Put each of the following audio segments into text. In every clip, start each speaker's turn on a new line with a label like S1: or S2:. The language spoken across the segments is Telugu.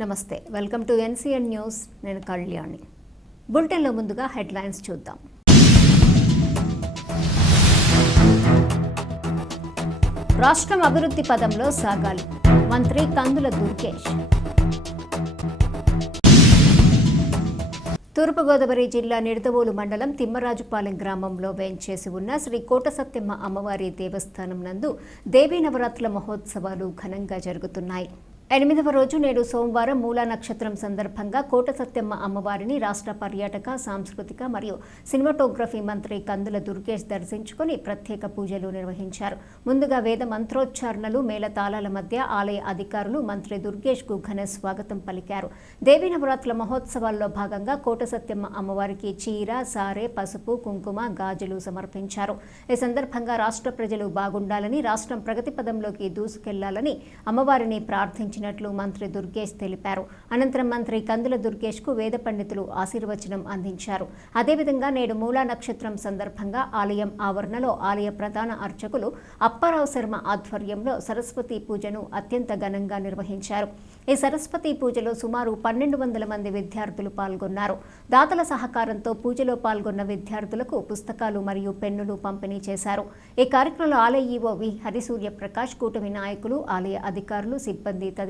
S1: నమస్తే వెల్కమ్ టు ఎన్సీఎన్ న్యూస్. నేను కళ్యాణి. బులెటిన్లో ముందుగా హెడ్లైన్స్ చూద్దాం. రాష్ట్రం అభివృద్ధి పదంలో సాగాలి. మంత్రి కందుల దుర్గేష్. తూర్పుగోదావరి జిల్లా నిడదవోలు మండలం తిమ్మరాజుపాలెం గ్రామంలో వేంచేసి ఉన్న శ్రీ కోట సత్యమ్మ అమ్మవారి దేవస్థానం నందు దేవీ నవరాత్రుల మహోత్సవాలు ఘనంగా జరుగుతున్నాయి. ఎనిమిదవ రోజు నేడు సోమవారం మూలా నక్షత్రం సందర్భంగా కోట సత్యమ్మ అమ్మవారిని రాష్ట్ర పర్యాటక సాంస్కృతిక మరియు సినిమాటోగ్రఫీ మంత్రి కందుల దుర్గేష్ దర్శించుకుని ప్రత్యేక పూజలు నిర్వహించారు. ముందుగా వేద మంత్రోచ్చారణలు మేళతాళాల మధ్య ఆలయ అధికారులు మంత్రి దుర్గేష్కు ఘన స్వాగతం పలికారు. దేవీ నవరాత్రుల మహోత్సవాల్లో భాగంగా కోట సత్యమ్మ అమ్మవారికి చీర సారె పసుపు కుంకుమ గాజులు సమర్పించారు. ఈ సందర్భంగా రాష్ట్ర ప్రజలు బాగుండాలని రాష్ట్రం ప్రగతి పదంలోకి దూసుకెళ్ళాలని అమ్మవారిని ప్రార్థించారు నిర్వహించినట్లు మంత్రి దుర్గేష్ తెలిపారు. అనంతరం మంత్రి కందుల దుర్గేష్కు వేద పండితులు ఆశీర్వచనం అందించారు. అదేవిధంగా నేడు మూలా నక్షత్రం సందర్భంగా ఆలయం ఆవరణలో ఆలయ ప్రధాన అర్చకులు అప్పారావు శర్మ ఆధ్వర్యంలో సరస్వతి పూజను అత్యంత ఘనంగా నిర్వహించారు. ఈ సరస్వతి పూజలో సుమారు పన్నెండు వందల మంది విద్యార్థులు పాల్గొన్నారు. దాతల సహకారంతో పూజలో పాల్గొన్న విద్యార్థులకు పుస్తకాలు మరియు పెన్నులు పంపిణీ చేశారు. ఈ కార్యక్రమంలో ఆలయ ఈఓ వి హరిసూర్య ప్రకాష్ కూటమి నాయకులు ఆలయ అధికారులు సిబ్బంది తదితరులు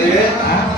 S2: ಇಲ್ಲಾ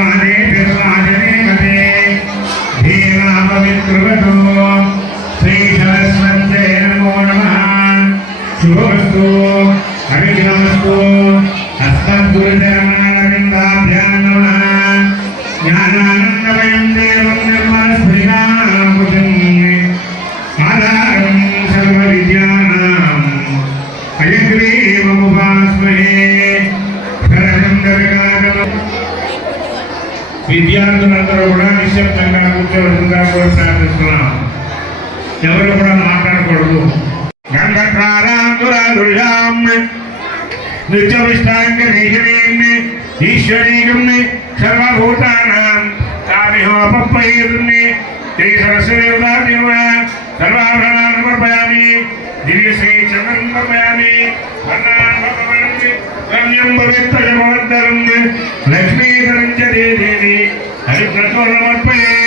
S2: విద్యార్థులందరూ కూడా నిశ్శబ్దంగా కూర్చోవడం ప్రార్థిస్తున్నాం. ఎవరు కూడా మాట్లాడకూడదు. നിത്യവിഷ്ടാംഗരീശ്വരീയമ്മേ ഈശ്വരീകമ്മേ സർവഭൂതാനാം കാമ്യോപപ്പയേ ശ്രീ സരസ്വതിയോടാ സർവാഭരണം സമർപ്പയാമി ദിവ്യശ്രീ ചന്ദ്രൻ സമർപ്പയാമി ഗമ്യം ഭവിത്തജമവർദ്ധരം ലക്ഷ്മീകരം ചേ ദേവി ഹരിപ്രസോർപ്പയേ